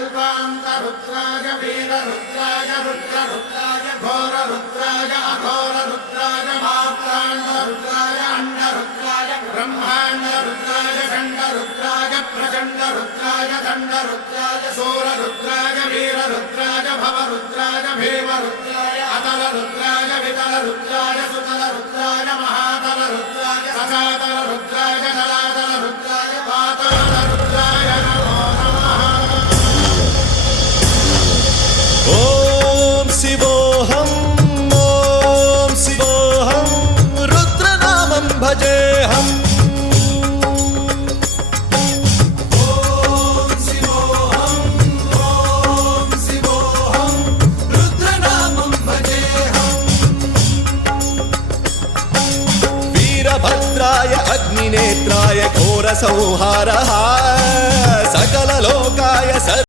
कल्पान्तरुद्राय वीररुद्राय रुद्ररुद्राय घोररुद्राय अघोररुद्राय मात्राण्डरुद्राय अण्डरुद्राय ब्रह्माण्डरुद्राय चण्डरुद्राय प्रचण्डरुद्राय दण्डरुद्राय सूररुद्राय वीररुद्राय भवरुद्राय भीमरुद्राय अतलरुद्राय वितलरुद्राय सुतलरुद्राय महातलरुद्राय सचातलरुद्राय जलातलरुद्राय पातालरुद्राय नमो नमः। ॐ शिवोऽहं रुद्रनामं भजेऽहम्। वीरभद्राय अग्निनेत्राय घोरसंहारः